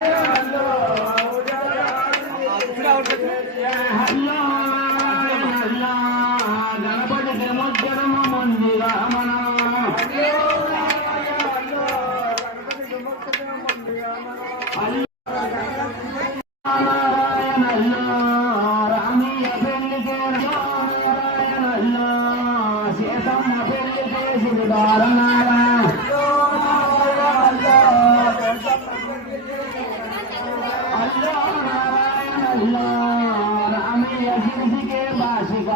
hello hello Ganapati ముద్రము మందిరా మనం సీతమ్మ పెళ్ళికే సిరిదారనారా అల్లో నారాయణల్లో రామయ్య సిరిసికే బాసిక